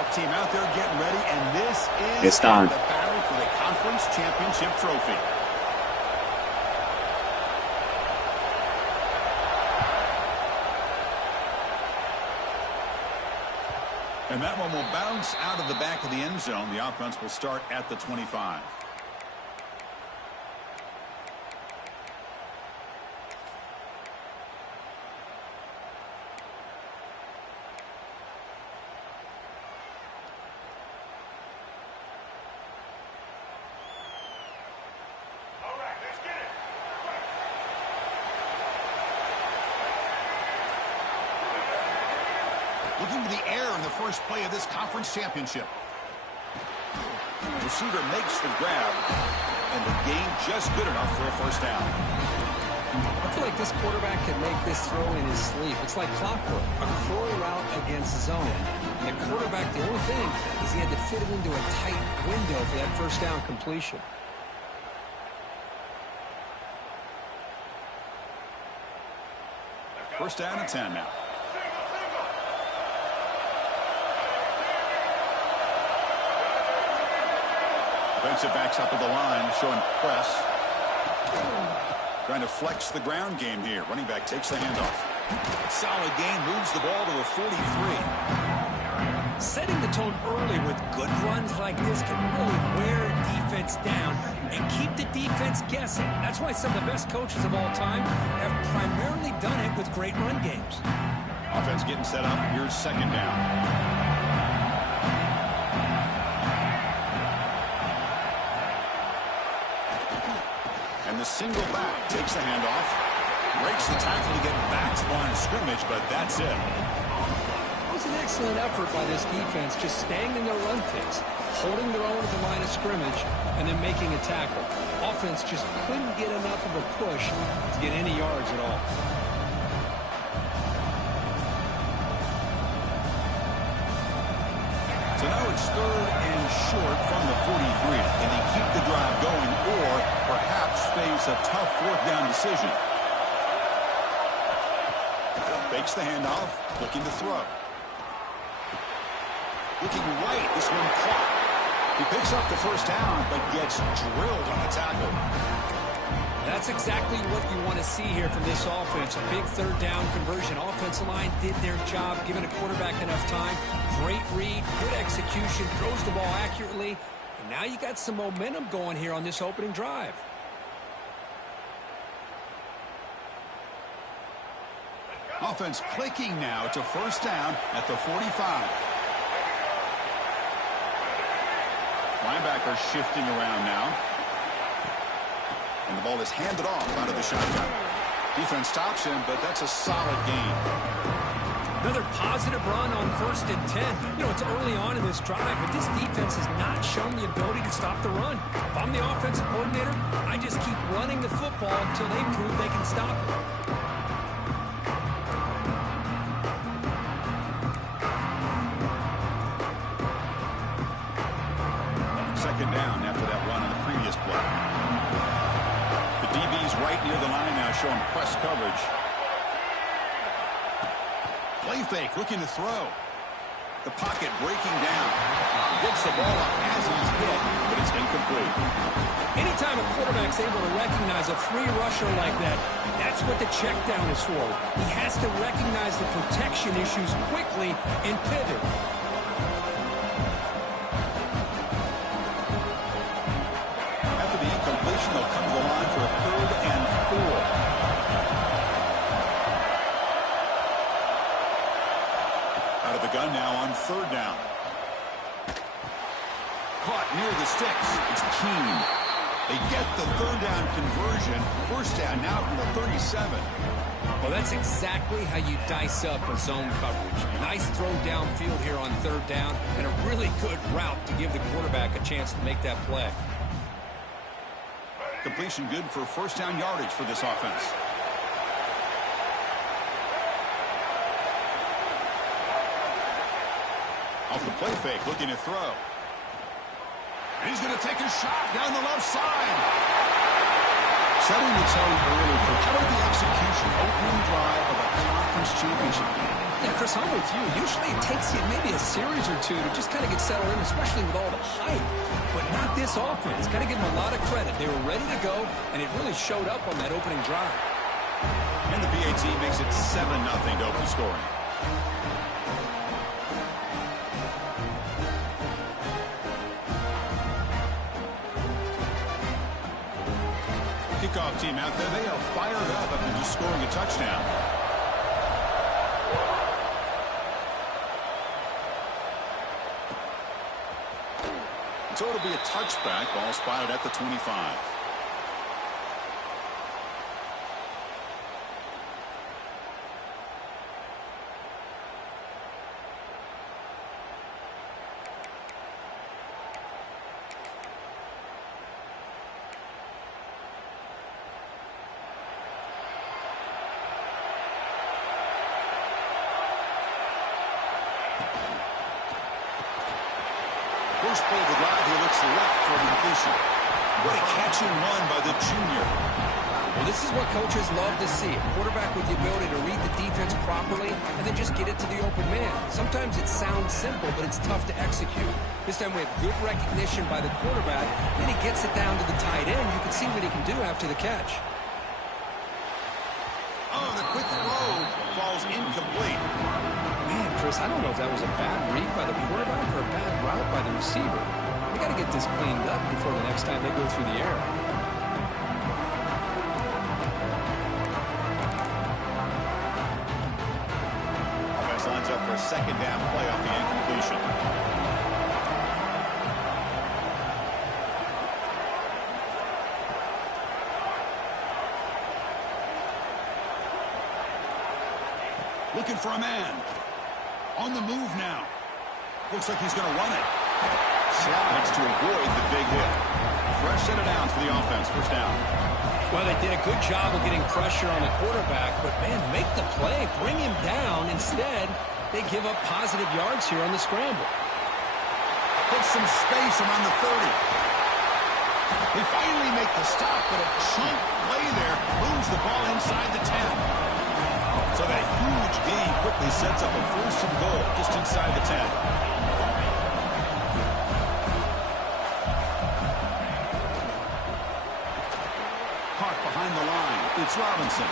kickoff team out there getting ready, and this is It's time. the battle for the conference championship trophy. And that one will bounce out of the back of the end zone. The offense will start at the 25. Looking to the air in the first play of this conference championship. Receiver makes the grab, and the gain just good enough for a first down. I feel like this quarterback can make this throw in his sleep. It's like clockwork, a curl route against zone. And the quarterback, the only thing is he had to fit it into a tight window for that first down completion. First down and 10 now. Defensive backs up at the line, showing press. Trying to flex the ground game here. Running back takes the handoff. Solid gain, moves the ball to the 43. Setting the tone early with good runs like this can really wear defense down and keep the defense guessing. That's why some of the best coaches of all time have primarily done it with great run games. Offense getting set up. Here's second down. The single back takes the handoff, breaks the tackle to get back to line of scrimmage, but that's it. It was an excellent effort by this defense, just staying in their run fix, holding their own at the line of scrimmage, and then making a tackle. Offense just couldn't get enough of a push to get any yards at all. So now it's third and short from the 43. Can they keep the drive going or perhaps face a tough fourth down decision? Fakes the handoff, looking to throw. Looking right, this one caught. He picks up the first down, but gets drilled on the tackle. That's exactly what you want to see here from this offense. A big third down conversion. Offensive line did their job, giving a quarterback enough time. Great read, good execution, throws the ball accurately. And now you got some momentum going here on this opening drive. Offense clicking now to first down at the 45. Linebacker shifting around now. And the ball is handed off out of the shotgun. Defense stops him, but that's a solid gain. Another positive run on 1st and 10. You know, it's early on in this drive, but this defense has not shown the ability to stop the run. If I'm the offensive coordinator, I just keep running the football until they prove they can stop it. Second down after that run on the previous play. The DB's right near the line now, showing press coverage. Play fake, looking to throw. The pocket breaking down. Gets the ball up as he's hit, but it's incomplete. Anytime a quarterback's able to recognize a free rusher like that, that's what the check down is for. He has to recognize the protection issues quickly and pivot. After the incompletion, they'll come to the line for a 3rd and 4. Out of the gun now on 3rd down. Caught near the sticks. It's Keene. They get the 3rd down conversion. First down now from the 37. Well, that's exactly how you dice up a zone coverage. Nice throw downfield here on 3rd down, and a really good route to give the quarterback a chance to make that play. Completion good for first down yardage for this offense. Off the play fake, looking to throw. And he's going to take a shot down the left side. Setting the tone early for how about the execution, opening drive of a conference championship game. Yeah, Chris, I'm with you. Usually it takes you maybe a series or two to just kind of get settled in, especially with all the hype. But not this offense. Got to give them a lot of credit. They were ready to go, and it really showed up on that opening drive. And the BAT makes it 7-0 to open scoring. Kickoff team out there. They are fired up after just scoring a touchdown. So it'll be a touchback. Ball spotted at the 25. First play of the drive, he looks left for the completion. What a catching one by the junior. Well, this is what coaches love to see. A quarterback with the ability to read the defense properly and then just get it to the open man. Sometimes it sounds simple, but it's tough to execute. This time we have good recognition by the quarterback. Then he gets it down to the tight end. You can see what he can do after the catch. Oh, the quick throw falls incomplete. Man, Chris, I don't know if that was a bad read by the quarterback or a bad route by the receiver. They got to get this cleaned up before the next time they go through the air. Offense lines up for a second down play off the incompletion. Looking for a man. On the move now. Looks like he's going to run it. Slides to avoid the big hit. Fresh set it down for the offense. First down. Well, they did a good job of getting pressure on the quarterback, but, man, make the play. Bring him down. Instead, they give up positive yards here on the scramble. Put some space around the 30. They finally make the stop, but a chunk play there moves the ball inside the 10. So that huge gain quickly sets up a first and goal just inside the 10. Hawk behind the line. It's Robinson.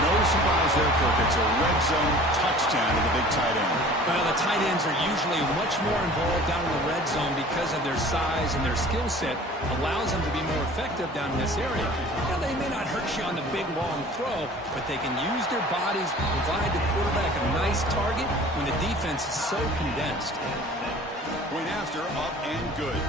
No surprise there, Kirk. It's a red zone touchdown to the big tight end. Well, the tight ends are usually much more involved down in the red zone because of their size and their skill set allows them to be more effective down in this area. Now, they may not hurt you on the big, long throw, but they can use their bodies to provide the quarterback a nice target when the defense is so condensed. Point after, up and good.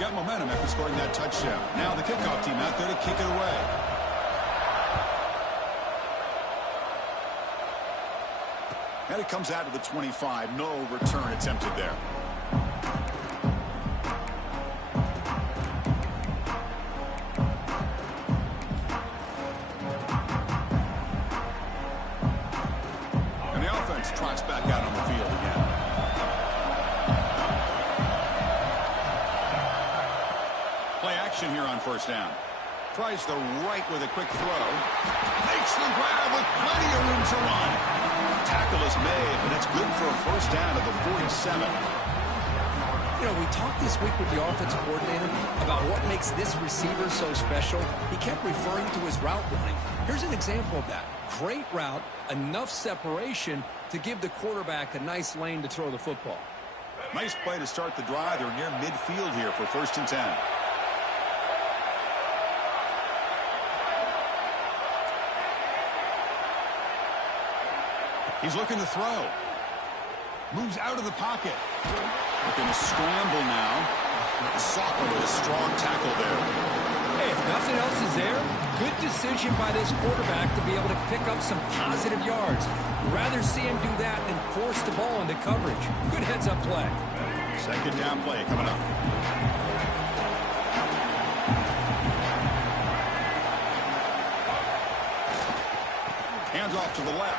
Got momentum after scoring that touchdown. Now the kickoff team out there to kick it away. And it comes out to the 25. No return attempted there. And the offense trots back out on the field again. Play action here on first down. Tries the right with a quick throw. Makes the grab with plenty of room to run. Tackle is made, but it's good for a first down at the 47. You know, we talked this week with the offensive coordinator about what makes this receiver so special. He kept referring to his route running. Here's an example of that. Great route, enough separation to give the quarterback a nice lane to throw the football. Nice play to start the drive. They're near midfield here for first and 10. He's looking to throw. Moves out of the pocket. Looking to scramble now. Socker with a strong tackle there. Hey, if nothing else is there, good decision by this quarterback to be able to pick up some positive yards. Rather see him do that than force the ball into coverage. Good heads-up play. Second down play coming up. Hands off to the left.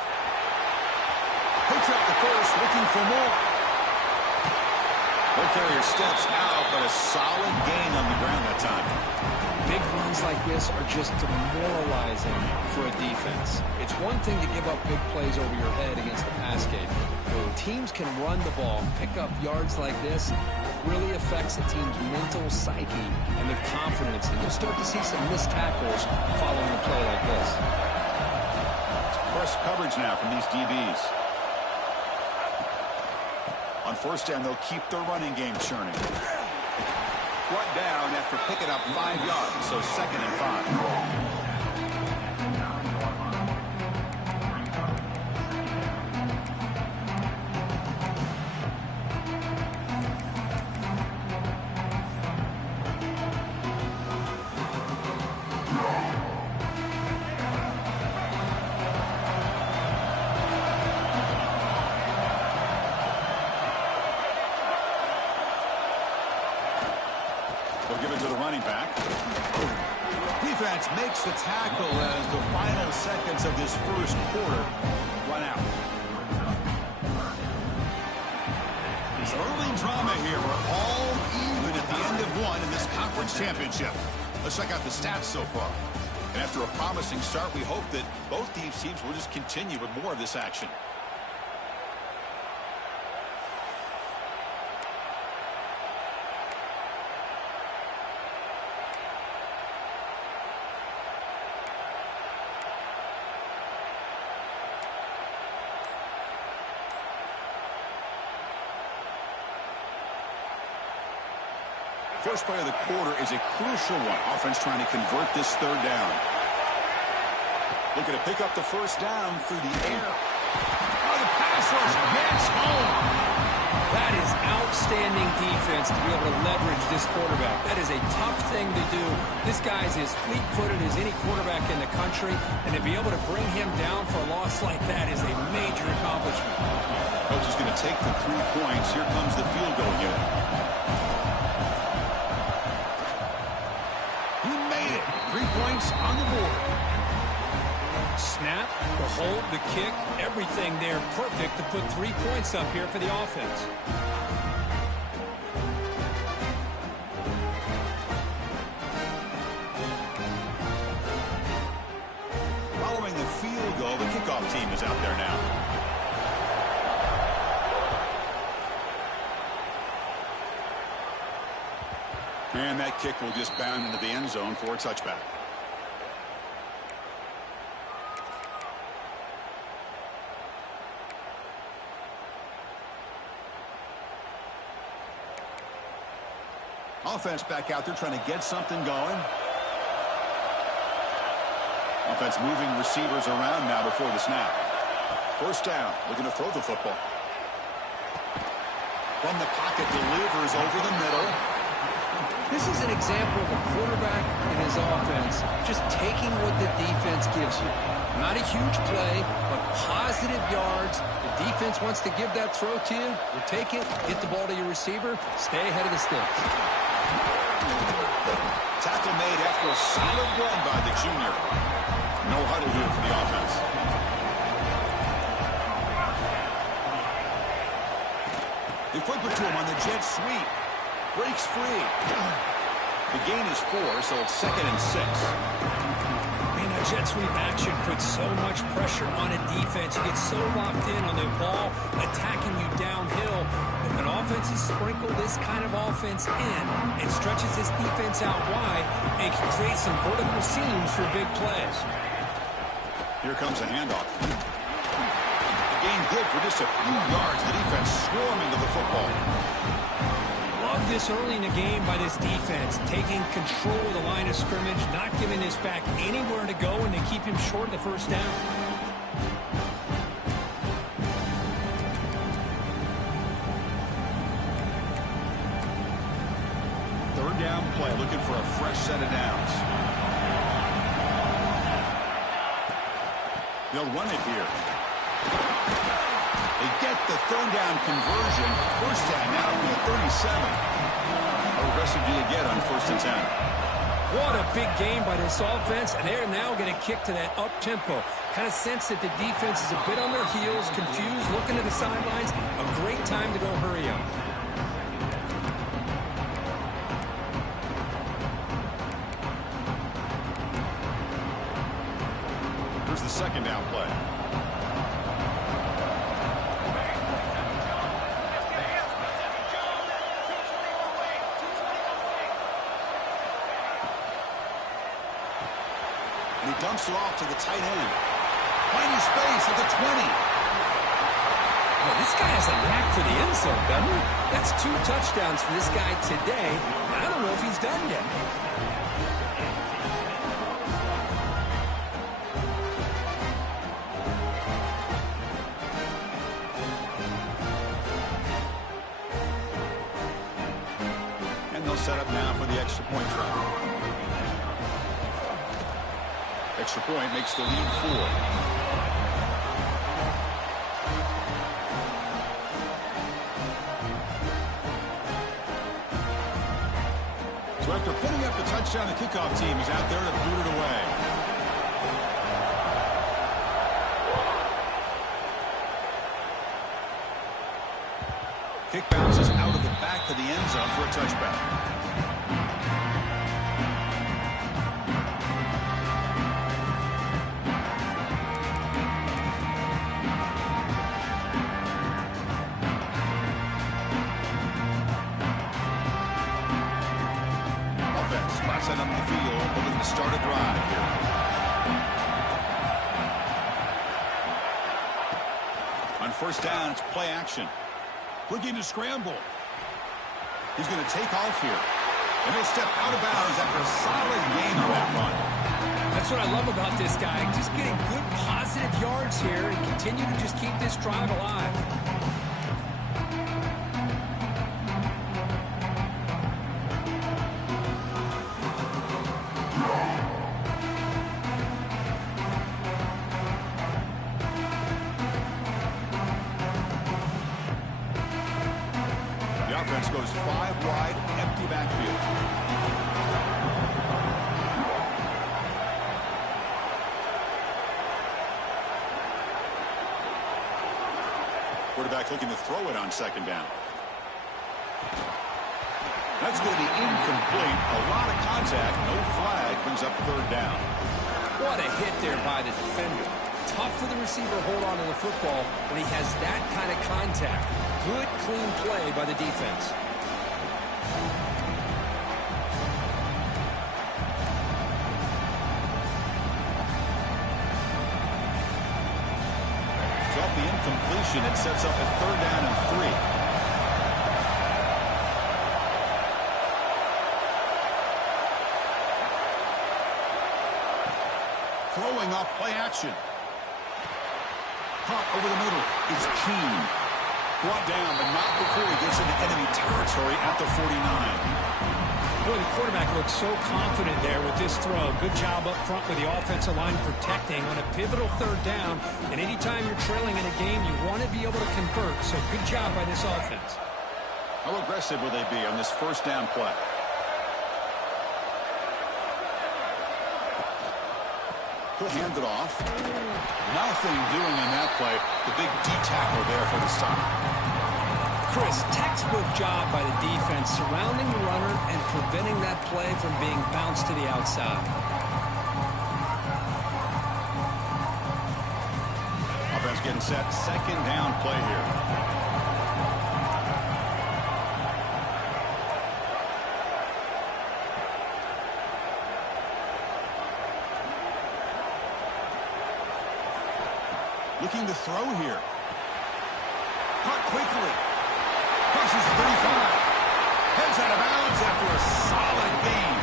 Picks up the first, looking for more. Ball carrier steps out, but a solid gain on the ground that time. Big runs like this are just demoralizing for a defense. It's one thing to give up big plays over your head against the pass game. When teams can run the ball, pick up yards like this, it really affects the team's mental psyche and their confidence. And you'll start to see some missed tackles following a play like this. It's press coverage now from these DBs. On first down, they'll keep their running game churning. Brought down after picking up 5 yards, so 2nd and 5. They'll give it to the running back. Defense makes the tackle as the final seconds of this first quarter run out. Some early drama here. We're all even at the end of one in this conference championship. Let's check out the stats so far. And after a promising start, we hope that both these teams will just continue with more of this action. First play of the quarter is a crucial one. Offense trying to convert this third down. Looking to pick up the first down through the air. Oh, the pass rush gets home. That is outstanding defense to be able to leverage this quarterback. That is a tough thing to do. This guy's as fleet-footed as any quarterback in the country, and to be able to bring him down for a loss like that is a major accomplishment. Coach is going to take the 3 points. Here comes the field goal unit. He made it. 3 points on the board. Snap, the hold, the kick, everything there perfect to put 3 points up here for the offense. Following the field goal, the kickoff team is out there now. And that kick will just bound into the end zone for a touchback. Offense back out there trying to get something going. Offense moving receivers around now before the snap. First down, looking to throw the football. From the pocket, delivers over the middle. This is an example of a quarterback and his offense just taking what the defense gives you. Not a huge play, but positive yards. The defense wants to give that throw to you. You take it, get the ball to your receiver, stay ahead of the sticks. Tackle made after a solid run by the junior. No huddle here for the offense. They flip it to him on the jet sweep. Breaks free. The gain is 4, so it's 2nd and 6. Man, that jet sweep action puts so much pressure on a defense. You get so locked in on the ball attacking you downhill. If an offense is sprinkled this kind of offense in, it stretches this defense out wide and can create some vertical seams for big plays. Here comes a handoff. The gain good for just a few yards. The defense swarming to the football. Love this early in the game by this defense, taking control of the line of scrimmage, not giving this back anywhere to go, and they keep him short of the first down. Third down play, looking for a fresh set of downs. They'll run it here. They get the third down conversion. First down now from the 37. How aggressive do you get on 1st and 10? What a big game by this offense, and they're now going to kick to that up-tempo. Kind of sense that the defense is a bit on their heels, confused, looking to the sidelines. A great time to go hurry up. Here's the second down play. And he dumps it off to the tight end. Finding space at the 20. Well, this guy has a knack for the end zone, doesn't he? That's 2 touchdowns for this guy today. I don't know if he's done yet. And they'll set up now for the extra point try. Extra point makes the lead 4. So after putting up the touchdown, the kickoff team is out there to boot it away. Kick bounces out of the back of the end zone for a touchback. Send up the field, looking to start a drive here. On first down, it's play action. Looking to scramble. He's going to take off here. And he'll step out of bounds after a solid gain on that run. That's what I love about this guy. Just getting good positive yards here and continue to just keep this drive alive. Offense goes 5 wide, empty backfield. Quarterback looking to throw it on second down. That's going to be incomplete. A lot of contact, no flag, brings up third down. What a hit there by the defender. Tough for the receiver to hold on to the football when he has that kind of contact. Good, clean play by the defense. Drop the incompletion. It sets up a third down and 3. Throwing off play action. Caught over the middle. It's Keene. Brought down, but not before he gets into enemy territory at the 49. Boy, the quarterback looks so confident there with this throw. Good job up front with the offensive line protecting on a pivotal third down. And anytime you're trailing in a game, you want to be able to convert. So good job by this offense. How aggressive will they be on this first down play? He'll hand it off. Nothing doing on that play. The big D tackle there for the stop. Chris, textbook job by the defense surrounding the runner and preventing that play from being bounced to the outside. Offense getting set. Second down play here. Looking to throw here. Caught quickly. Crosses the 35. Heads out of bounds after a solid gain.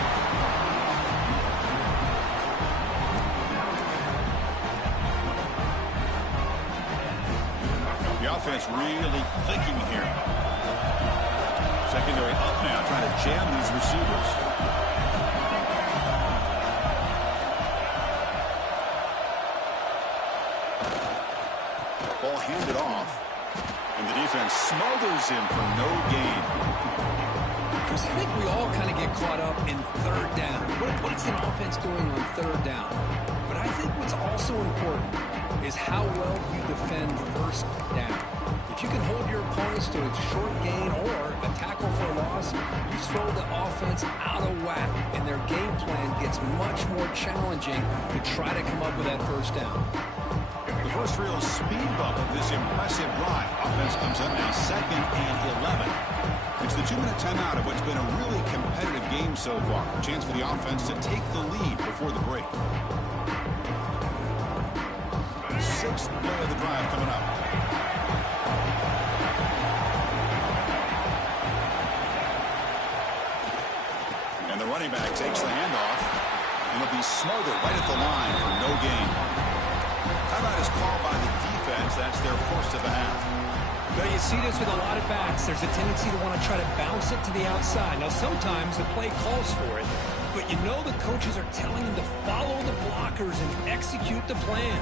The offense really clicking here. Secondary up now, trying to jam these receivers. Ball handed off, and the defense smothers him for no gain. Chris, I think we all kind of get caught up in third down. What is an offense doing on third down? But I think what's also important is how well you defend first down. If you can hold your opponents to a short gain or a tackle for a loss, you throw the offense out of whack, and their game plan gets much more challenging to try to come up with that first down. The first real speed bump of this impressive drive. Offense comes up now 2nd and 11. It's the 2-minute timeout of what's been a really competitive game so far. A chance for the offense to take the lead before the break. 6th play of the drive coming up. And the running back takes the handoff. And will be smothered right at the line for no gain. Timeout is called by the defense. That's their first of the half. But you see this with a lot of backs. There's a tendency to want to try to bounce it to the outside. Now, sometimes the play calls for it, but you know the coaches are telling them to follow the blockers and execute the plan.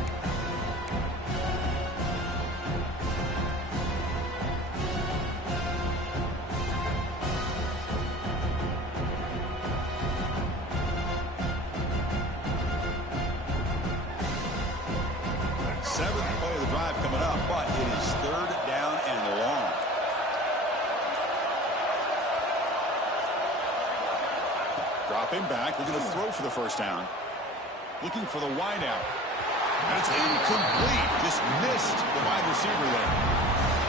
Coming up, but it is 3rd down and long. Dropping back, looking to throw for the first down. Looking for the wide out. And it's incomplete. Just missed the wide receiver there.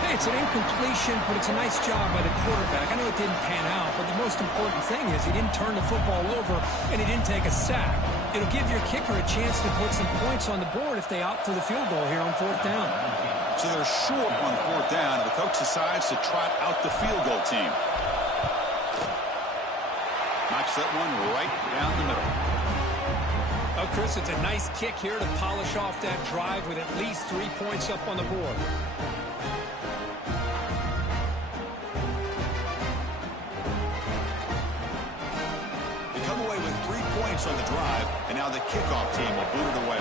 Hey, it's an incompletion, but it's a nice job by the quarterback. I know it didn't pan out, but the most important thing is he didn't turn the football over and he didn't take a sack. It'll give your kicker a chance to put some points on the board if they opt for the field goal here on 4th down. So they're short on 4th down, and the coach decides to trot out the field goal team. Knocks that one right down the middle. Oh, Chris, it's a nice kick here to polish off that drive with at least 3 points up on the board. On the drive, and now the kickoff team will boot it away.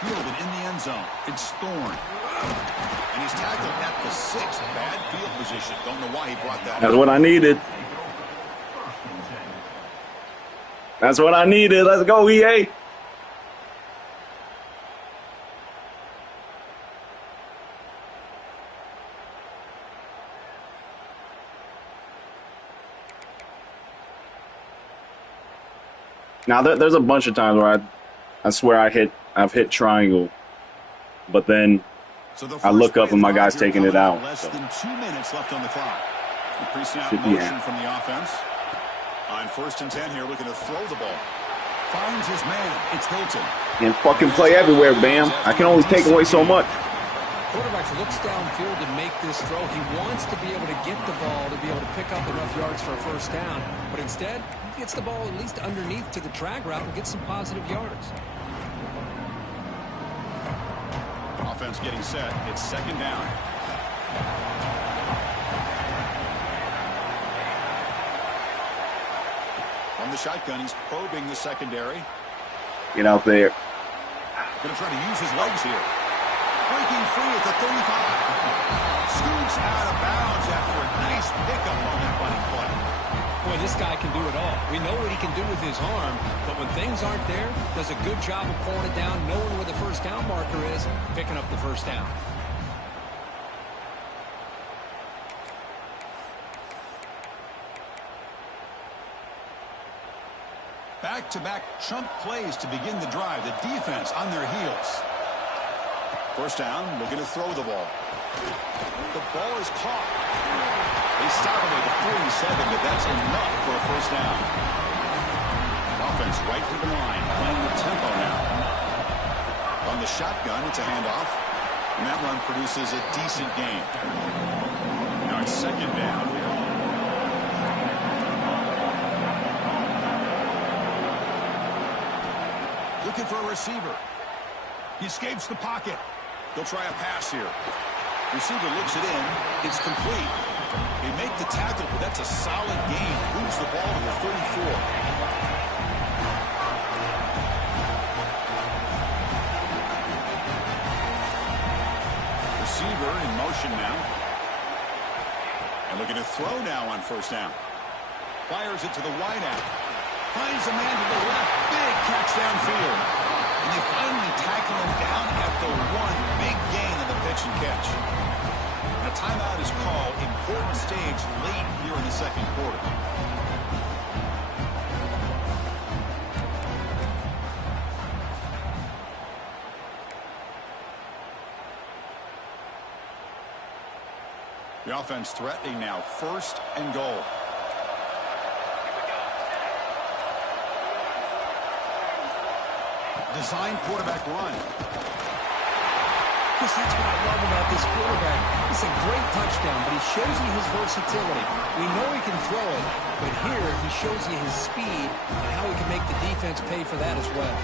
Fielded in the end zone. It's Thorne. And he's tackled at the 6. Bad field position. Don't know why he brought that. That's what I needed. That's what I needed. Let's go, EA. Now, there's a bunch of times where I swear I've hit triangle, but then I look up and my guy's taking it out. Less than 2 minutes left on the clock. Increasing out motion from the offense. On 1st and 10 here, looking to throw the ball. Finds his man. It's Hilton. And fucking play everywhere, Bam. I can only take away so much. Quarterback looks downfield to make this throw. He wants to be able to get the ball to be able to pick up enough yards for a first down. But instead, he gets the ball at least underneath to the drag route and gets some positive yards. Offense getting set. It's 2nd down. From the shotgun, he's probing the secondary. Get out there. Going to try to use his legs here. Breaking free at the 35. Scoots out of bounds after a nice pickup on that running play. Boy, this guy can do it all. We know what he can do with his arm, but when things aren't there, does a good job of pulling it down, knowing where the first down marker is, picking up the first down. Back-to-back chunk plays to begin the drive. The defense on their heels. First down, looking to throw the ball. The ball is caught. They stop him at the 47, but that's enough for a first down. Offense right to the line, playing with tempo now. On the shotgun, it's a handoff. And that run produces a decent gain. Now it's 2nd down. Looking for a receiver. He escapes the pocket. They'll try a pass here. Receiver looks it in. It's complete. They make the tackle, but that's a solid gain. Moves the ball to the 34. Receiver in motion now. And looking to throw now on first down. Fires it to the wideout. Finds a man to the left. Big catch downfield. And they finally tackle him down at the one. Big gain on the pitch and catch. And a timeout is called. Important stage late here in the second quarter. The offense threatening now. First and goal. Design quarterback run. Chris, that's what I love about this quarterback. It's a great touchdown, but he shows you his versatility. We know he can throw it, but here he shows you his speed and how he can make the defense pay for that as well.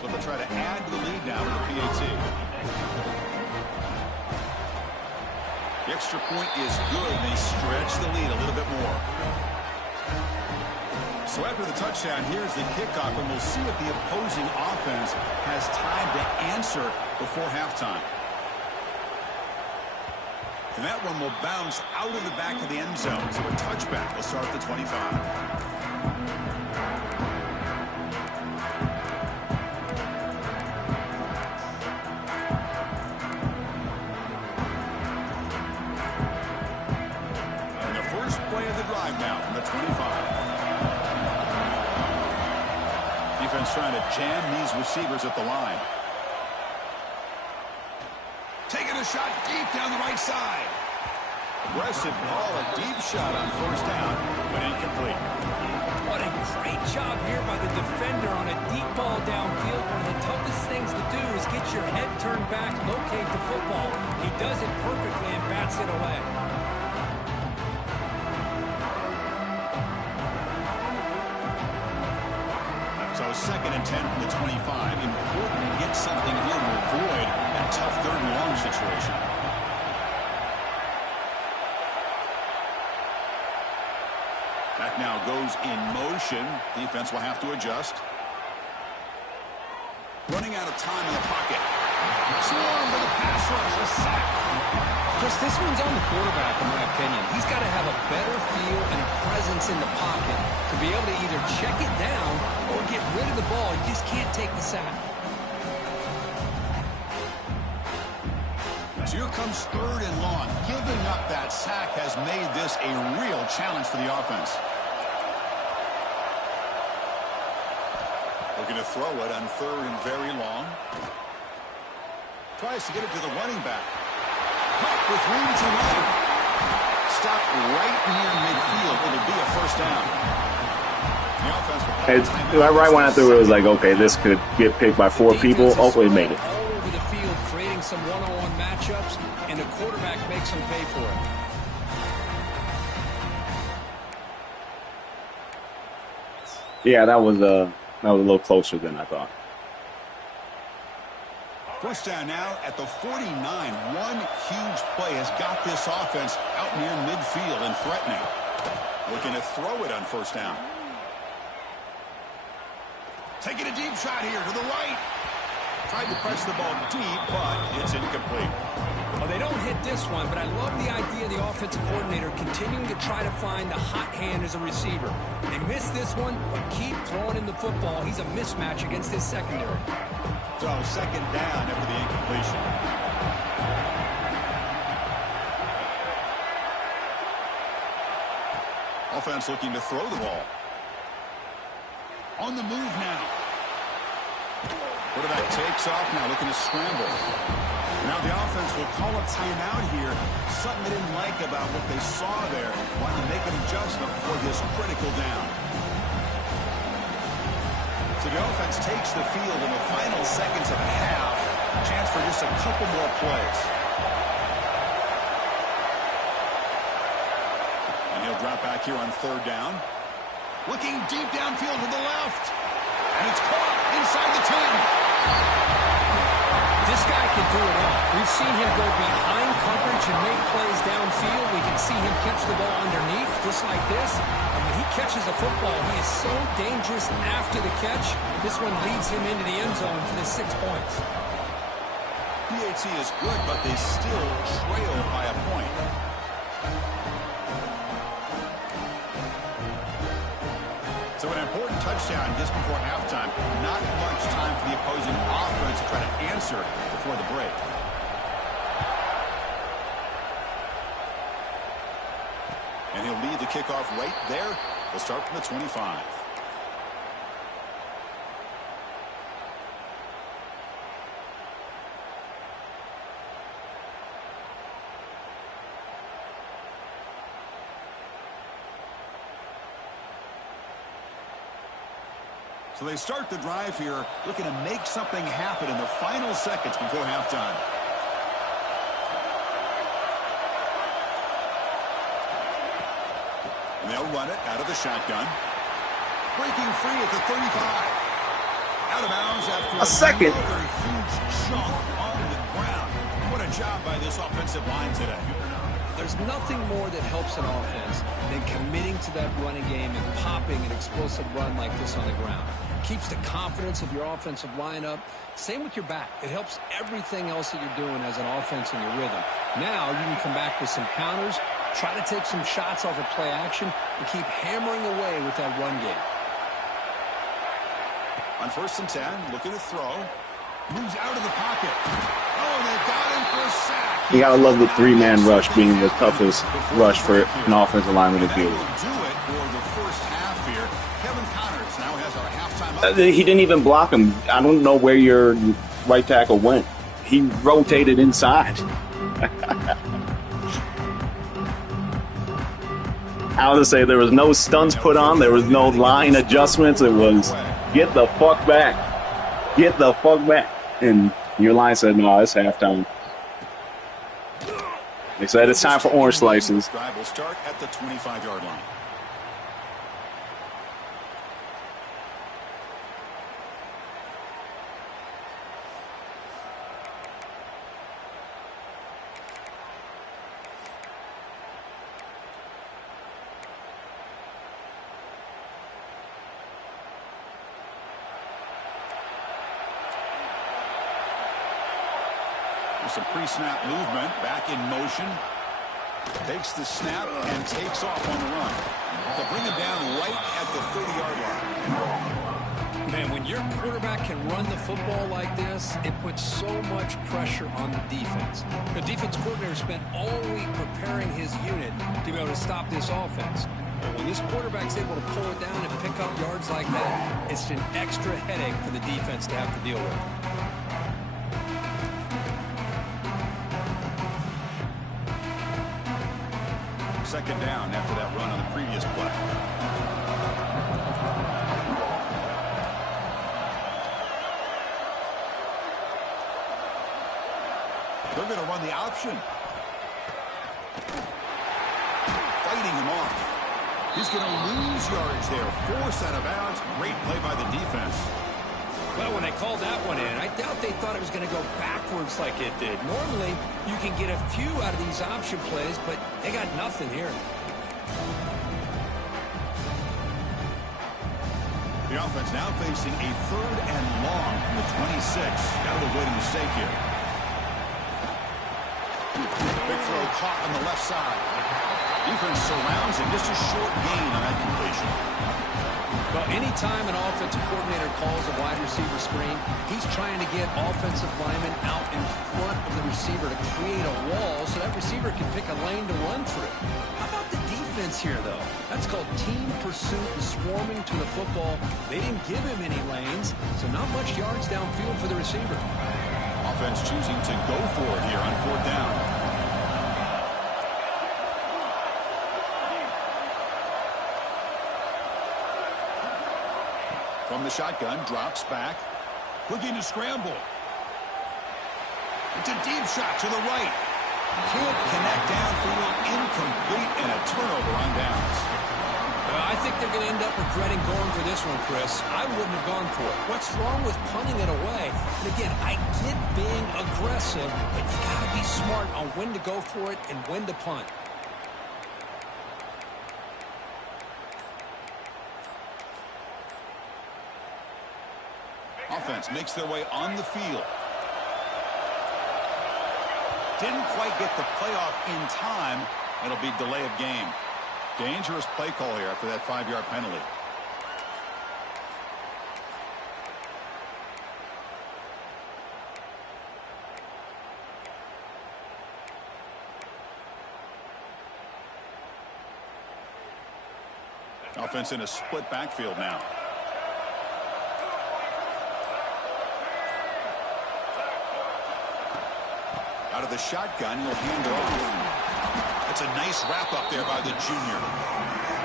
So they'll try to add to the lead now with the PAT. The extra point is good. They stretch the lead a little bit more. So after the touchdown, here's the kickoff, and we'll see if the opposing offense has time to answer before halftime. And that one will bounce out of the back of the end zone. So a touchback will start at the 25. Now from the 25. Defense trying to jam these receivers at the line. Taking a shot deep down the right side. Aggressive ball, a deep shot on first down, but incomplete. What a great job here by the defender on a deep ball downfield. One of the toughest things to do is get your head turned back, locate the football. He does it perfectly and bats it away. So second and 10 from the 25. Important to get something here to avoid that tough third and long situation. Back now goes in motion. Defense will have to adjust. Running out of time in the pocket. Swarm for the pass rush. A sack. Chris, this one's on the quarterback, in my opinion. He's got to have a better feel and a presence in the pocket to be able to either check it down or get rid of the ball. You just can't take the sack. So here comes third and long. Giving up that sack has made this a real challenge for the offense. Looking to throw it on third and very long. Tries to get it to the running back. Caught with room to run. Stopped right near midfield. It'll be a first down. The offense will right when I threw it, was like, okay, this could get picked by 4 people. Hopefully it made it. All over the field, creating some one-on-one matchups, and the quarterback makes them pay for it. Yeah, that was a little closer than I thought. First down now at the 49. One huge play has got this offense out near midfield and threatening. Looking to throw it on first down. Taking a deep shot here to the right. Tried to press the ball deep, but it's incomplete. Well, they don't hit this one, but I love the idea of the offensive coordinator continuing to try to find the hot hand as a receiver. They missed this one, but keep throwing him the football. He's a mismatch against his secondary. So second down after the incompletion. Offense looking to throw the ball. On the move now. Quarterback takes off now, looking to scramble. Now the offense will call a timeout here. Something they didn't like about what they saw there. Wanting to make an adjustment for this critical down. So the offense takes the field in the final seconds of a half. Chance for just a couple more plays. And he'll drop back here on third down. Looking deep downfield to the left. And it's caught inside the 10. This guy can do it all. We've seen him go behind coverage and make plays downfield. We can see him catch the ball underneath, just like this. And when he catches a football, he is so dangerous after the catch. This one leads him into the end zone for the 6 points. PAT is good, but they still trail by a point. So an important touchdown just before halftime. Not much time for the opposing offense to try to answer before the break. And he'll lead the kickoff right there. They'll start from the 25. So they start the drive here, looking to make something happen in the final seconds before halftime. And they'll run it out of the shotgun. Breaking free at the 35. Out of bounds after a second. Another huge chunk on the ground. What a job by this offensive line today. There's nothing more that helps an offense than committing to that running game and popping an explosive run like this on the ground. Keeps the confidence of your offensive lineup. Same with your back. It helps everything else that you're doing as an offense in your rhythm. Now you can come back with some counters, try to take some shots off of play action, and keep hammering away with that run game. On 1st and 10, looking to throw. Moves out of the pocket. Oh, they got him for a sack. You gotta love the 3-man rush being the toughest rush for an offensive lineman to do. Do it for the first half here. Kevin Connors now has our halftime. He didn't even block him. I don't know where your right tackle went. He rotated inside. I would say there was no stunts put on. There was no line adjustments. It was get the fuck back. Get the fuck back. And your line said, no, it's halftime. They said it's time for orange slices. Drive will start at the 25-yard line. Some pre-snap movement, back in motion. Takes the snap and takes off on the run. To bring him down right at the 30-yard line. Man, when your quarterback can run the football like this, it puts so much pressure on the defense. The defense coordinator spent all week preparing his unit to be able to stop this offense. But when this quarterback's able to pull it down and pick up yards like that, it's an extra headache for the defense to have to deal with. Second down after that run on the previous play. They're going to run the option. Fighting him off. He's going to lose yards there. Forced out of bounds. Great play by the defense. Well, when they called that one in, I doubt they thought it was going to go backwards like it did. Normally, you can get a few out of these option plays, but they got nothing here. The offense now facing a 3rd and long from the 26. Got to avoid a mistake here. Big throw caught on the left side. Defense surrounds him. Just a short gain on that completion. Well, anytime an offensive coordinator calls a wide receiver screen, he's trying to get offensive linemen out in front of the receiver to create a wall so that receiver can pick a lane to run through. How about the defense here, though? That's called team pursuit and swarming to the football. They didn't give him any lanes, so not much yards downfield for the receiver. Offense choosing to go for it here on 4th down. From the shotgun, drops back. Looking to scramble. It's a deep shot to the right. Can't connect downfield. Incomplete and a turnover on downs. I think they're going to end up regretting going for this one, Chris. I wouldn't have gone for it. What's wrong with punting it away? And again, I get being aggressive, but you got to be smart on when to go for it and when to punt. Offense makes their way on the field. Didn't quite get the playoff in time. It'll be delay of game. Dangerous play call here after that 5-yard penalty. Offense in a split backfield now. Out of the shotgun, he'll hand it off. That's a nice wrap up there by the junior.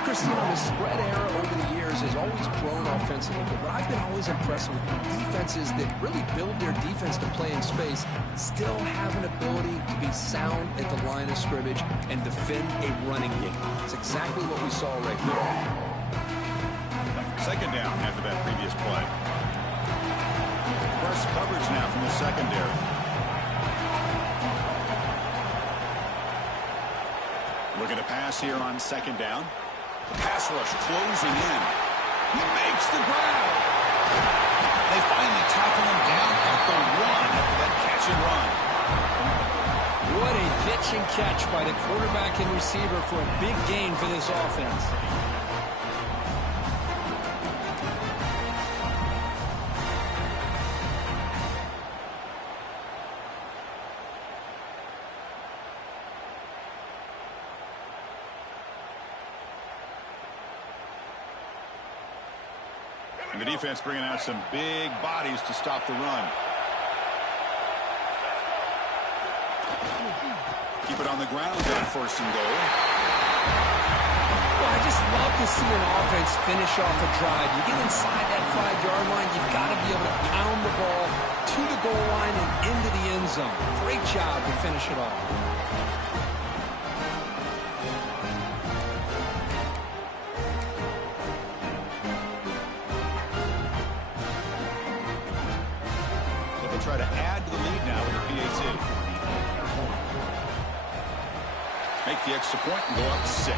Christine, the spread era over the years has always grown offensively, but what I've been always impressed with defenses that really build their defense to play in space still have an ability to be sound at the line of scrimmage and defend a running game. It's exactly what we saw right here. Second down after that previous play. Press coverage now from the secondary. Looking to pass here on second down. The pass rush closing in. He makes the grab. They finally tackle him down at the 1 after that catch and run. What a pitch and catch by the quarterback and receiver for a big gain for this offense. And the defense bringing out some big bodies to stop the run. Keep it on the ground on first and goal. Well, I just love to see an offense finish off a drive. You get inside that 5-yard line, you've got to be able to pound the ball to the goal line and into the end zone. Great job to finish it off. Try to add to the lead now with the PAT. Make the extra point and go up 6.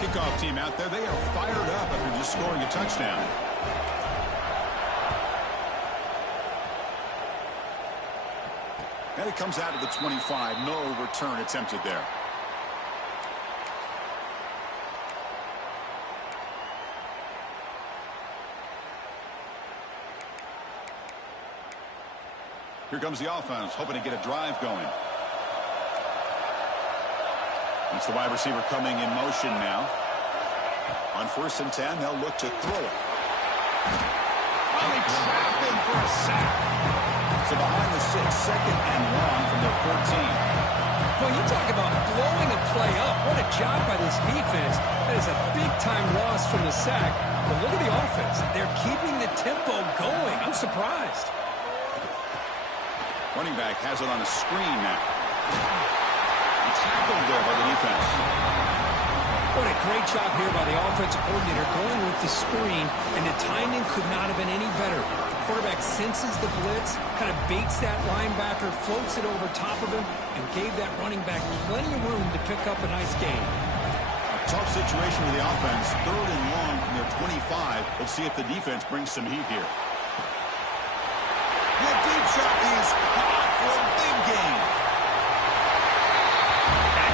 Kickoff team out there. They are fired up after just scoring a touchdown. And it comes out of the 25. No return attempted there. Here comes the offense, hoping to get a drive going. It's the wide receiver coming in motion now. On 1st and 10, they'll look to throw it. Oh, they trap him for a sack. So behind the 6, second and long from their 14. Well, you talk about blowing a play up. What a job by this defense. That is a big-time loss from the sack. But look at the offense. They're keeping the tempo going. I'm surprised. Running back has it on a screen now. Tackled there by the defense. What a great job here by the offensive coordinator going with the screen, and the timing could not have been any better. Quarterback senses the blitz, kind of baits that linebacker, floats it over top of him, and gave that running back plenty of room to pick up a nice gain. A tough situation with the offense. 3rd and long from their 25. Let's see if the defense brings some heat here. The deep shot is caught for a big gain.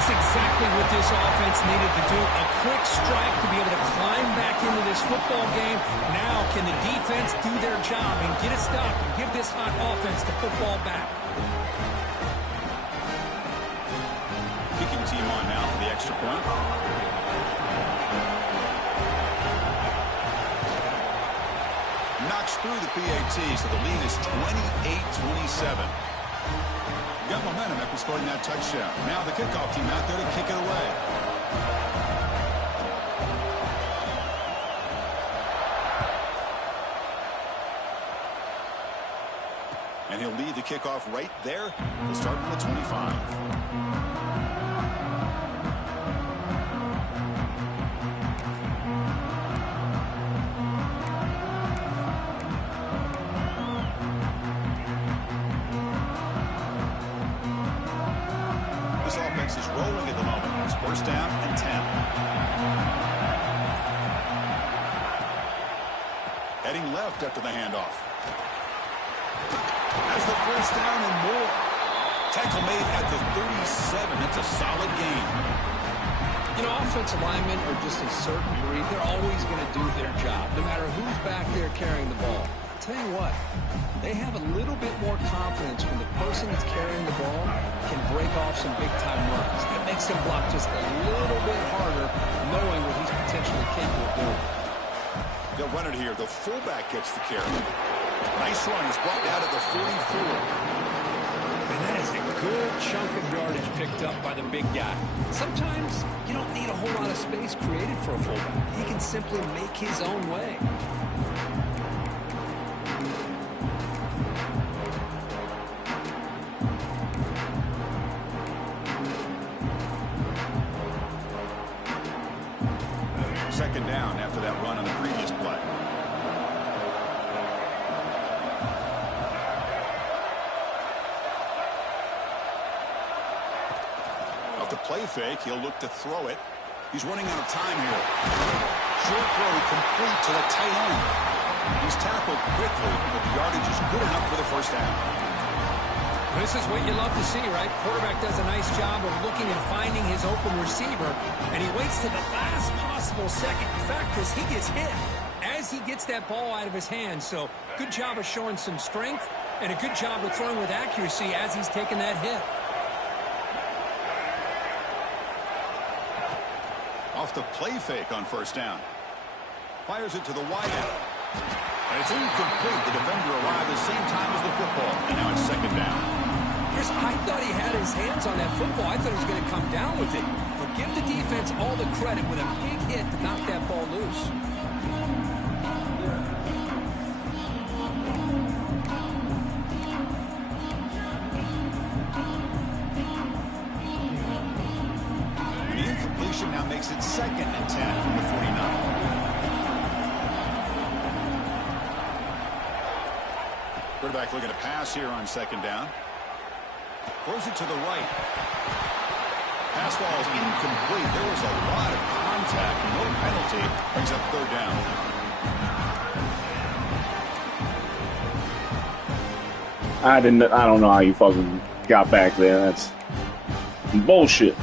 That's exactly what this offense needed to do. A quick strike to be able to climb back into this football game. Now can the defense do their job and get it stopped and give this hot offense the football back? Kicking team on now for the extra point. Knocks through the PAT, so the lead is 28-27. Got momentum after scoring that touchdown. Now the kickoff team out there to kick it away. And he'll lead the kickoff right there to start from the 25. This offense is rolling at the moment. It's first down and 10. Heading left after the handoff. Has the first down and more. Tackle made at the 37. That's a solid gain. You know, offensive linemen are just a certain breed. They're always going to do their job, no matter who's back there carrying the ball. I'll tell you what, they have a little bit more confidence when the person that's carrying the ball can break off some big-time runs. It makes them block just a little bit harder, knowing what he's potentially capable of doing. They'll run it here. The fullback gets the carry. Nice run. He's brought out at the 44. And that is a good chunk of yardage picked up by the big guy. Sometimes you don't need a whole lot of space created for a fullback. He can simply make his own way. Second down after that run on the previous play. Off the play fake, he'll look to throw it. He's running out of time here. Short throw complete to the tight end. He's tackled quickly, but the yardage is good enough for the first down. This is what you love to see, right? Quarterback does a nice job of looking and finding his open receiver, and he waits to the last possible second. In fact, Chris, he gets hit as he gets that ball out of his hands. So good job of showing some strength and a good job of throwing with accuracy as he's taking that hit. Off the play fake on first down. Fires it to the wide end. And it's incomplete. The defender arrived the same time as the football. And now it's second down. Chris, I thought he had his hands on that football. I thought he was going to come down with it. But give the defense all the credit with a big hit to knock that ball loose. And the incompletion now makes it second and 10 from the 49. Quarterback looking to pass here on second down. Throws it to the right. Pass ball is incomplete. There was a lot of contact. No penalty. Brings up third down. I don't know how you fucking got back there. That's bullshit.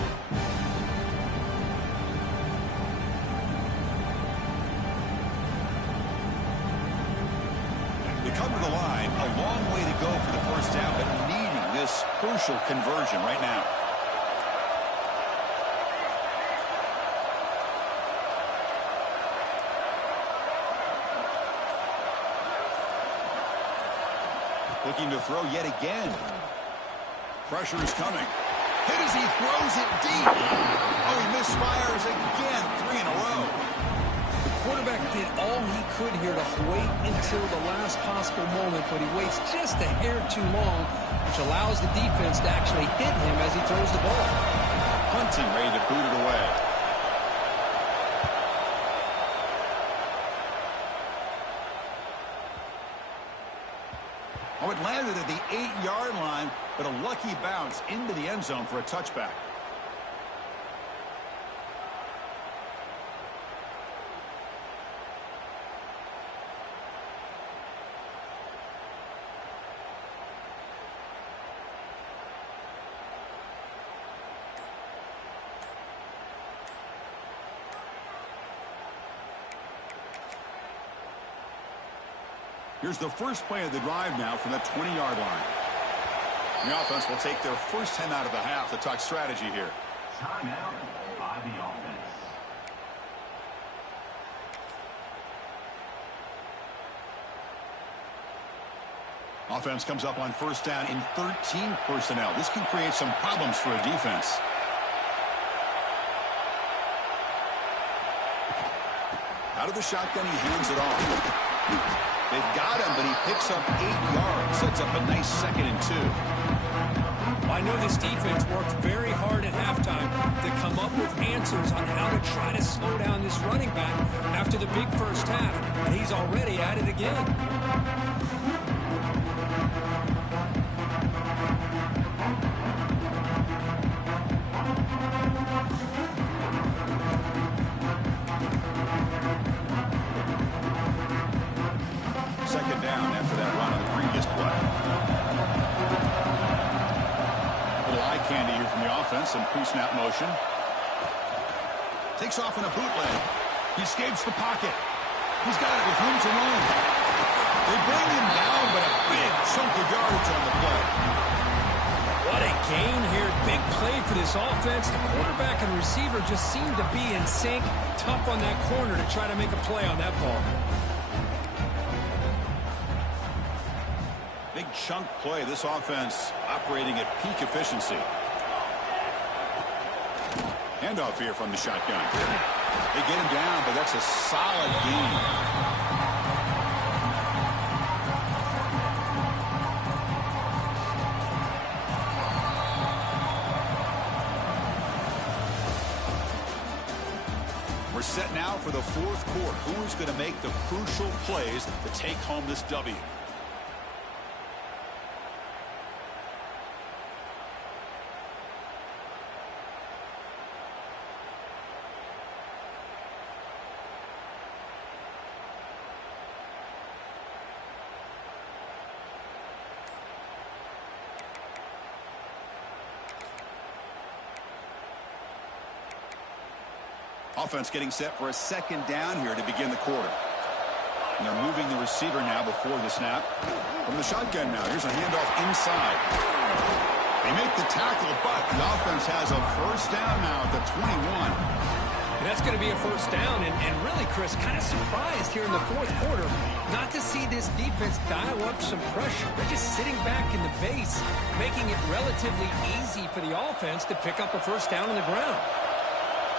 Crucial conversion right now. Looking to throw yet again. Pressure is coming. Hit as he throws it deep. Oh, he misfires again. 3 in a row. The quarterback did all he could here to wait until the last possible moment, but he waits just a hair too long, which allows the defense to actually hit him as he throws the ball. Hunting ready to boot it away. Oh, it landed at the 8-yard line, but a lucky bounce into the end zone for a touchback. Here's the first play of the drive now from the 20-yard line. The offense will take their first 10 out of the half to talk strategy here. Timeout by the offense. Offense comes up on first down in 13 personnel. This can create some problems for a defense. Out of the shotgun, he hands it off. They've got him, but he picks up 8 yards. Sets up a nice 2nd and 2. I know this defense worked very hard at halftime to come up with answers on how to try to slow down this running back after the big first half, and he's already at it again. Second down after that run on the previous play. Little eye candy here from the offense and pre-snap motion. Takes off in a bootleg. He escapes the pocket. He's got it with room to run. They bring him down, but a big chunk of yardage on the play. What a gain here. Big play for this offense. The quarterback and receiver just seem to be in sync. Tough on that corner to try to make a play on that ball. Big chunk play. This offense operating at peak efficiency. Handoff here from the shotgun. They get him down, but that's a solid gain. We're set now for the 4th quarter. Who is going to make the crucial plays to take home this W? Offense getting set for a 2nd down here to begin the quarter. And they're moving the receiver now before the snap. From the shotgun now, here's a handoff inside. They make the tackle, but the offense has a 1st down now at the 21. And that's going to be a 1st down. And really, Chris, kind of surprised here in the 4th quarter not to see this defense dial up some pressure. They're just sitting back in the base, making it relatively easy for the offense to pick up a 1st down on the ground.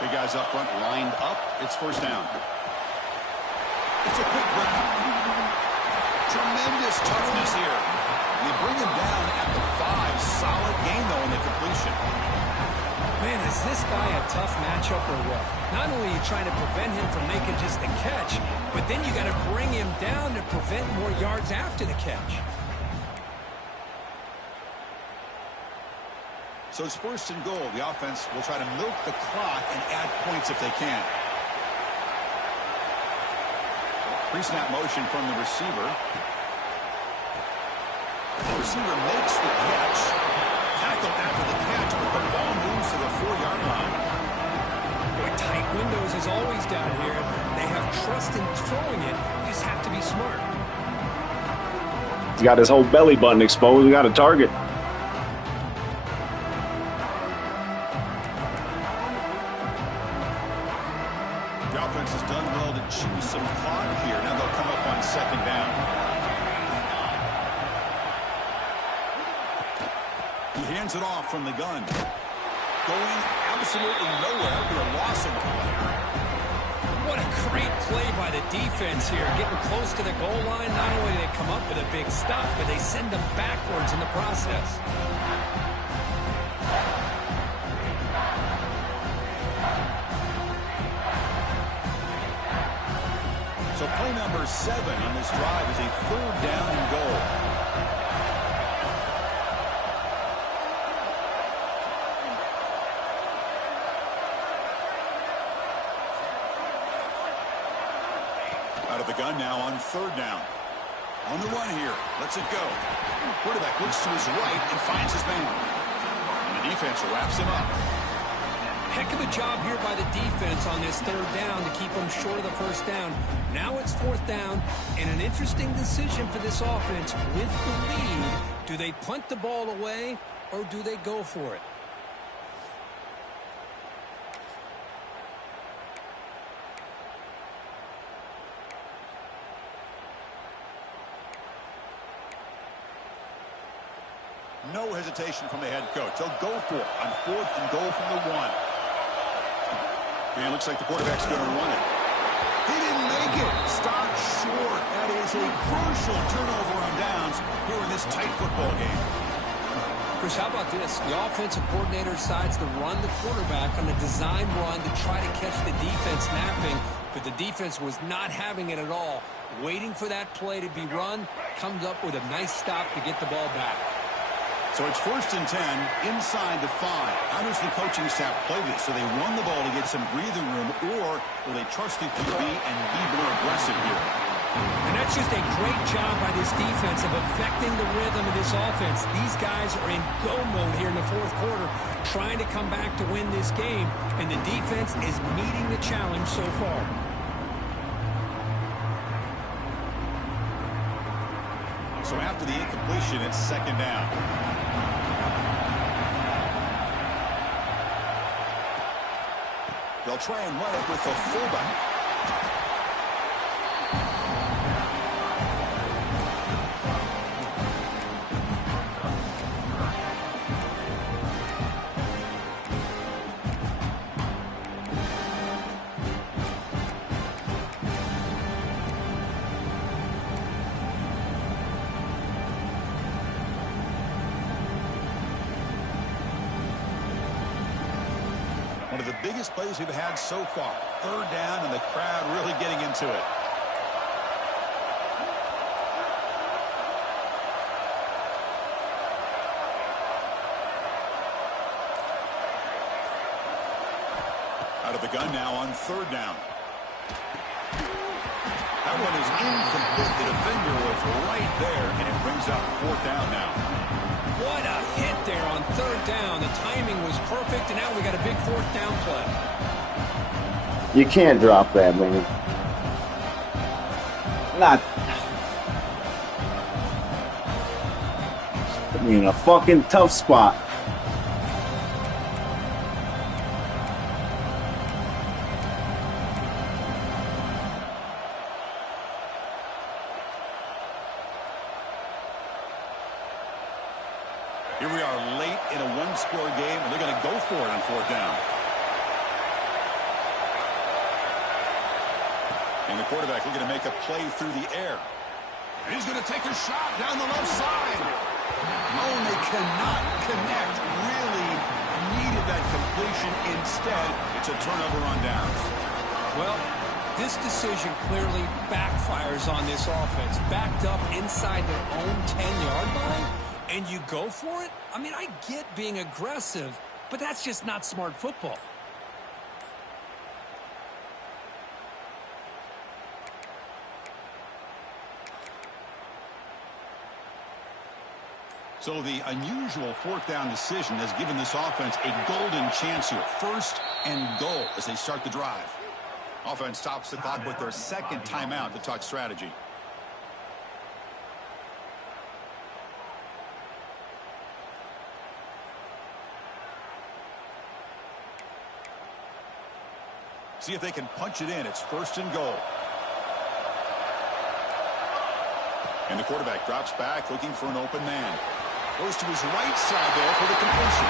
Big guys up front lined up. It's 1st down. It's a quick run. Tremendous toughness here. And they bring him down at the 5. Solid gain, though, in the completion. Man, is this guy a tough matchup or what? Not only are you trying to prevent him from making just a catch, but then you got to bring him down to prevent more yards after the catch. So it's 1st and goal. The offense will try to milk the clock and add points if they can. Pre-snap motion from the receiver. The receiver makes the catch. Tackled after the catch, but the ball moves to the 4-yard line. Boy, tight windows is always down here. They have trust in throwing it. You just have to be smart. He's got his whole belly button exposed. We got a target. Choose some clock here. Now they'll come up on 2nd down. He hands it off from the gun. Going absolutely nowhere. Be a loss of play. What a great play by the defense here. Getting close to the goal line. Not only do they come up with a big stop, but they send them backwards in the process. So play number 7 on this drive is a 3rd down and goal. Out of the gun now on 3rd down. On the run here. Lets it go. Quarterback looks to his right and finds his man. And the defense wraps him up. Heck of a job here by the defense on this 3rd down to keep them short of the 1st down. Now it's 4th down, and an interesting decision for this offense with the lead. Do they punt the ball away, or do they go for it? No hesitation from the head coach. They'll go for it on 4th and goal from the 1. And it looks like the quarterback's going to run it. He didn't make it. Stopped short. That is It's a crucial turnover on downs here in this tight football game. Chris, how about this? The offensive coordinator decides to run the quarterback on a design run to try to catch the defense napping, but the defense was not having it at all. Waiting for that play to be run, comes up with a nice stop to get the ball back. So it's 1st and 10, inside the 5. How does the coaching staff play this? So they run the ball to get some breathing room, or will they trust the QB and be more aggressive here? And that's just a great job by this defense of affecting the rhythm of this offense. These guys are in go mode here in the 4th quarter, trying to come back to win this game, and the defense is meeting the challenge so far. So after the incompletion, it's 2nd down. They'll try and run it with the fullback. One of the biggest plays we've had so far. 3rd down, and the crowd really getting into it. Out of the gun now on 3rd down. That one is incomplete. The defender was right there, and it brings up 4th down now. What a hit there on 3rd down. The timing was perfect, and now we got a big 4th down play. You can't drop that, man. Not. Put me in a fucking tough spot. Here we are late in a one-score game, and they're going to go for it on 4th down. And the quarterback looking to make a play through the air. And he's going to take a shot down the left side. Oh, and they cannot connect. Really needed that completion. Instead, it's a turnover on downs. Well, this decision clearly backfires on this offense. Backed up inside their own 10-yard line, and you go for it? I mean, I get being aggressive, but that's just not smart football. So the unusual 4th down decision has given this offense a golden chance here. 1st and goal as they start the drive. Offense stops the clock with their 2nd timeout to talk strategy. See if they can punch it in. It's 1st and goal. And the quarterback drops back looking for an open man. Goes to his right side there for the completion.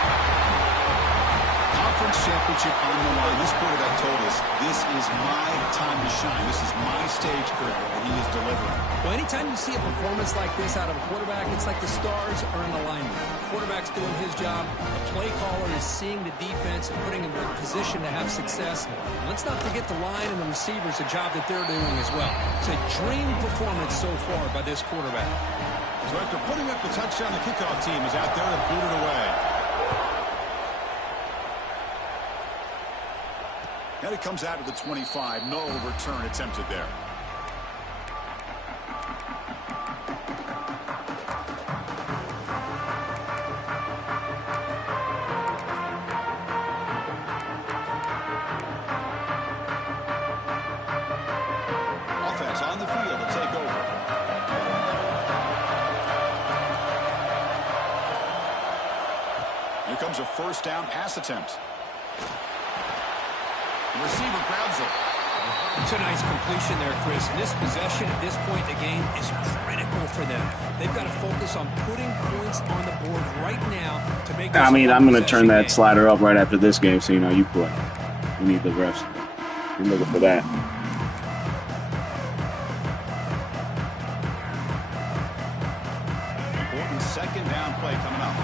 Conference championship on the line. This quarterback told us, this is my time to shine. This is my stage, Kurt, and he is delivering. Well, anytime you see a performance like this out of a quarterback, it's like the stars are in alignment. The quarterback's doing his job. The play caller is seeing the defense and putting him in a position to have success. And let's not forget the line and the receivers, the job that they're doing as well. It's a dream performance so far by this quarterback. So after putting up the touchdown, the kickoff team is out there to boot it away. And it comes out to the 25. No return attempted there. Offense on the field to take over. Here comes a 1st down pass attempt. The receiver grabs it. It's a nice completion there, Chris. And this possession at this point in the game is critical for them. They've got to focus on putting points on the board right now to make this. I mean, I'm going to turn that slider up right after this game, so you know you play. We need the refs. We're looking for that. second down play coming up.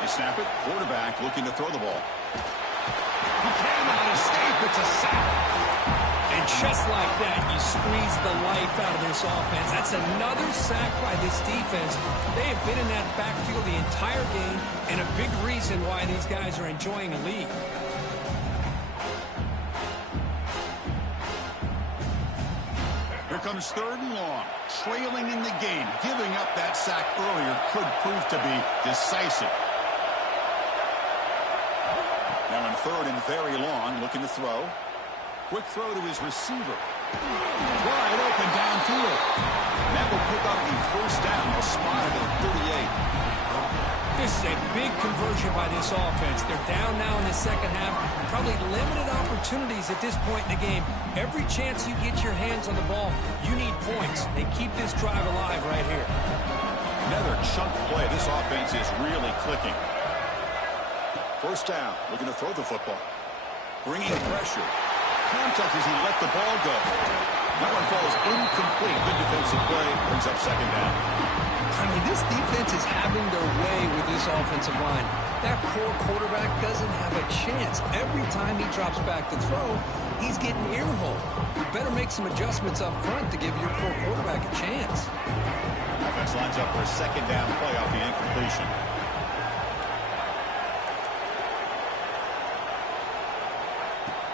They snap it. Quarterback looking to throw the ball. He cannot escape. It's a sack. And just like that, you squeeze the life out of this offense. That's another sack by this defense. They have been in that backfield the entire game, and a big reason why these guys are enjoying a lead. Here comes 3rd and long. Trailing in the game. Giving up that sack earlier could prove to be decisive. Now in 3rd and very long, looking to throw. Quick throw to his receiver. Wide open downfield. And that will pick up the first down. A spot at the 38. This is a big conversion by this offense. They're down now in the second half. Probably limited opportunities at this point in the game. Every chance you get your hands on the ball, you need points. They keep this drive alive right here. Another chunk play. This offense is really clicking. First down. Looking to throw the football. Bringing pressure. Contact as he let the ball go. That one falls incomplete. Good defensive play. Brings up second down. I mean, this defense is having their way with this offensive line. That poor quarterback doesn't have a chance. Every time he drops back to throw, he's getting earholed. You better make some adjustments up front to give your poor quarterback a chance. Offense lines up for a second down play off the incompletion.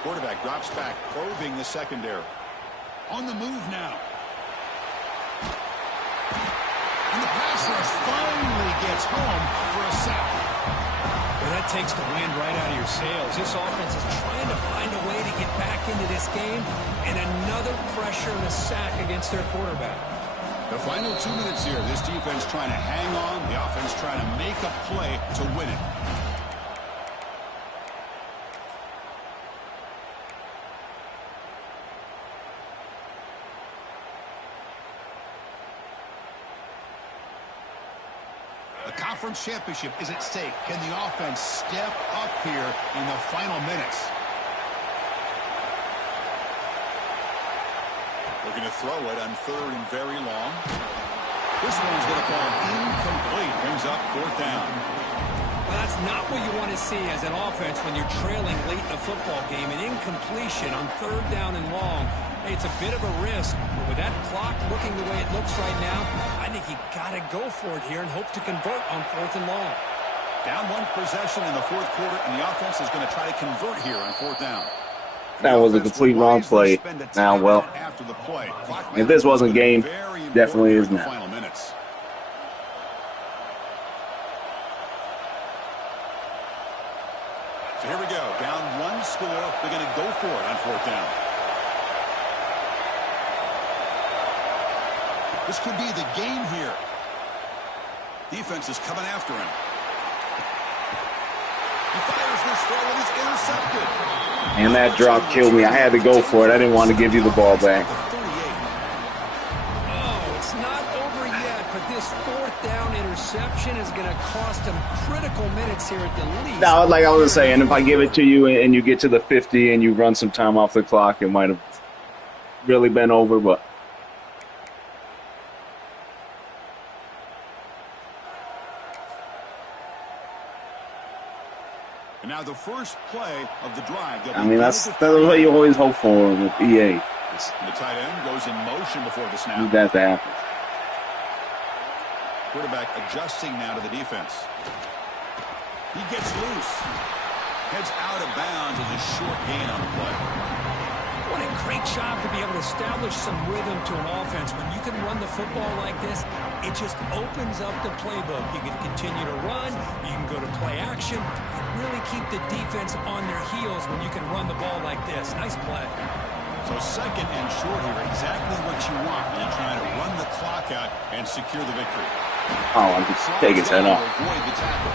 Quarterback drops back, probing the secondary. On the move now. And the pass rush finally gets home for a sack. Well, that takes the wind right out of your sails. This offense is trying to find a way to get back into this game, and another pressure and a sack against their quarterback. The final 2 minutes here. This defense trying to hang on. The offense trying to make a play to win it. Conference championship is at stake. Can the offense step up here in the final minutes? Looking to throw it on 3rd and very long. This one's going to fall incomplete. Brings up 4th down. Well, that's not what you want to see as an offense when you're trailing late in a football game. An incompletion on 3rd down and long. Hey, it's a bit of a risk, but with that clock looking the way it looks right now, I think you got to go for it here and hope to convert on 4th and long. Down 1 possession in the 4th quarter, and the offense is going to try to convert here on 4th down. That was a complete wrong play. Now, well, if this wasn't game, definitely is now. Final minutes. So here we go. Down 1 score. They're going to go for it on 4th down. This could be the game here. Defense is coming after him. He fires this throw and it's intercepted. And that drop killed me. I had to go for it. I didn't want to give you the ball back. Oh, it's not over yet, but this 4th down interception is going to cost him critical minutes here at the least. No, like I was saying, if I give it to you and you get to the 50 and you run some time off the clock, it might have really been over, but now the first play of the drive. I mean, that's what you always hope for with EA. The tight end goes in motion before the snap. Need that to happen. Quarterback adjusting now to the defense. He gets loose. Heads out of bounds as a short gain on the play. What a great job to be able to establish some rhythm to an offense. When you can run the football like this, it just opens up the playbook. You can continue to run, you can go to play action, and really keep the defense on their heels when you can run the ball like this. Nice play. So second and short here, exactly what you want when you're trying to run the clock out and secure the victory. Oh, I'm just taking his head off. Avoid the tackle.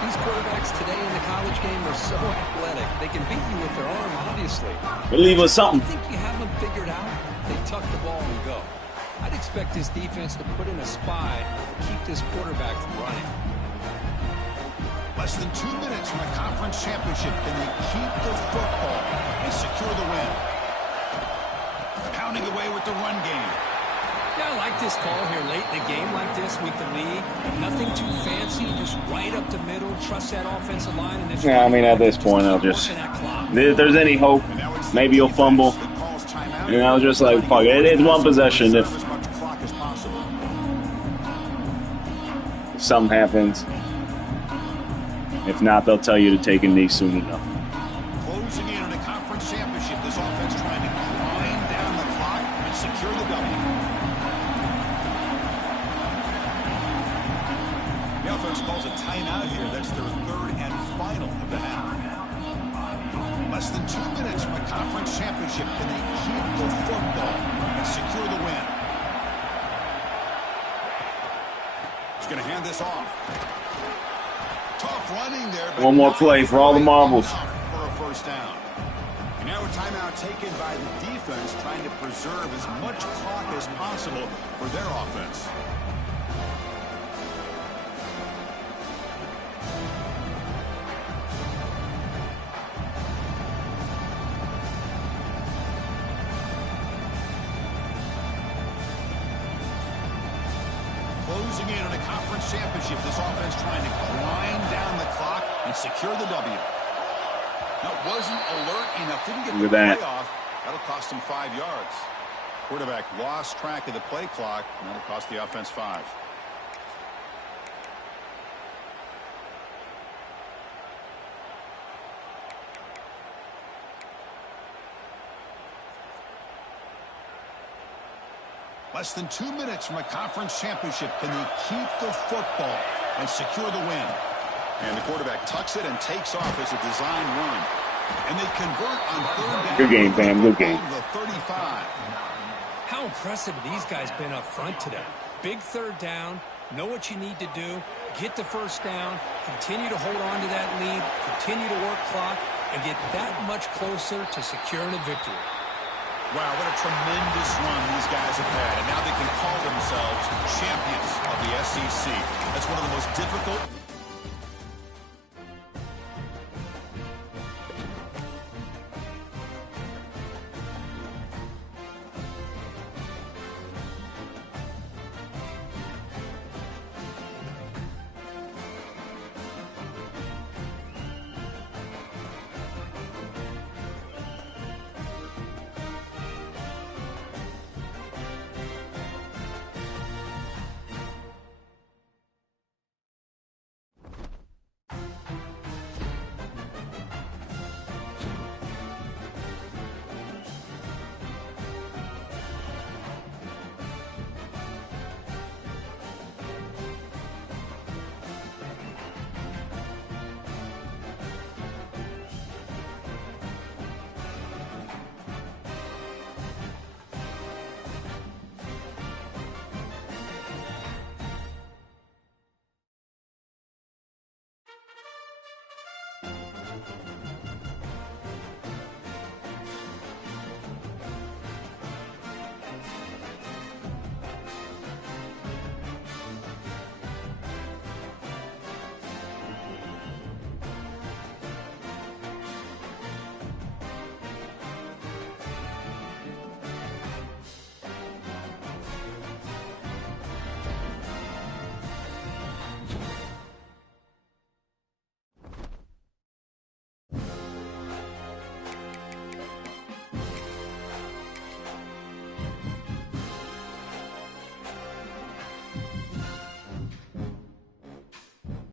These quarterbacks today in the college game are so athletic. They can beat you with their arm, obviously. Leave us something. You think you have them figured out? They tuck the ball and go. I'd expect this defense to put in a spy, keep this quarterback from running. Less than 2 minutes from the conference championship. Can they keep the football and secure the win? Pounding away with the run game. Yeah, I like this call here late in the game like this with the lead. Nothing too fancy, just right up the middle. Trust that offensive line. And Yeah, I mean, at this point, I'll just, if there's any hope, maybe you'll fumble. And I was just like, fuck it. It's one possession. If something happens, if not, they'll tell you to take a knee soon enough. Closing in on a conference championship. This offense trying to grind down the clock and secure the W. The offense calls a timeout here. That's their third and final of the half. Less than 2 minutes from a conference championship. Can they keep the football and secure the win? He's going to hand this off. Tough running there. One more play for all the marbles. For a first down. And now a timeout taken by the defense, trying to preserve as much clock as possible for their offense. Closing in on a conference championship. This offense trying to grind down the clock and secure the W. Now, wasn't alert enough. Didn't get the playoff. That'll cost him 5 yards. Quarterback lost track of the play clock, and that'll cost the offense 5. Less than 2 minutes from a conference championship. Can they keep the football and secure the win? And the quarterback tucks it and takes off as a design run. And they convert on third down. Good game, fam. Good game. The 35. How impressive these guys been up front today. Big third down. Know what you need to do. Get the first down. Continue to hold on to that lead. Continue to work clock. And get that much closer to securing a victory. Wow, what a tremendous run these guys have had. And now they can call themselves champions of the SEC. That's one of the most difficult